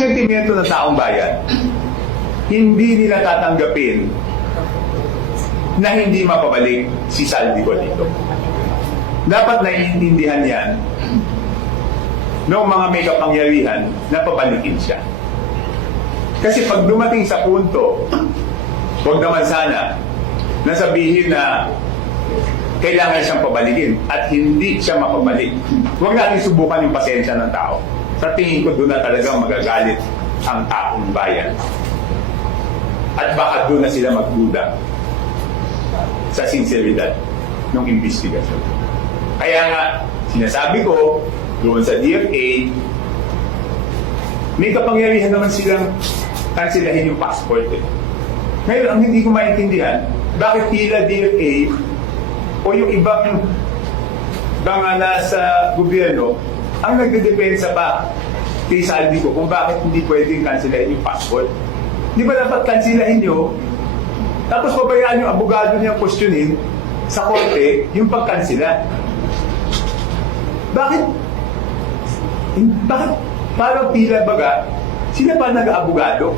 Sentimento ng taong bayan, hindi nila tatanggapin na hindi mapabalik si Saldico dito. Dapat naiintindihan yan ng mga may kapangyarihan na pabalikin siya. Kasi pag dumating sa punto, huwag naman sana na sabihin na kailangan siyang pabalikin at hindi siya mapabalik. Huwag natin subukan yung pasensya ng tao. Sa tingin ko, doon na talagang magagalit ang taong bayan. At baka doon na sila magduda sa sinseridad ng investigasyon. Kaya nga, sinasabi ko, doon sa DFA, may kapangyarihan naman silang kansilahin yung passport. Ngayon, ang hindi ko maintindihan, bakit tila DFA o yung ibang mga nasa gobyerno ang nagdedepensa pa kay Saldico kung bakit hindi pwedeng kansilahin yung passport. Di ba dapat kansilahin nyo, tapos pabayaan yung abogado niya questionin sa korte yung pagkansila? Bakit? Bakit parang tila baga sila pa nag-aabogado?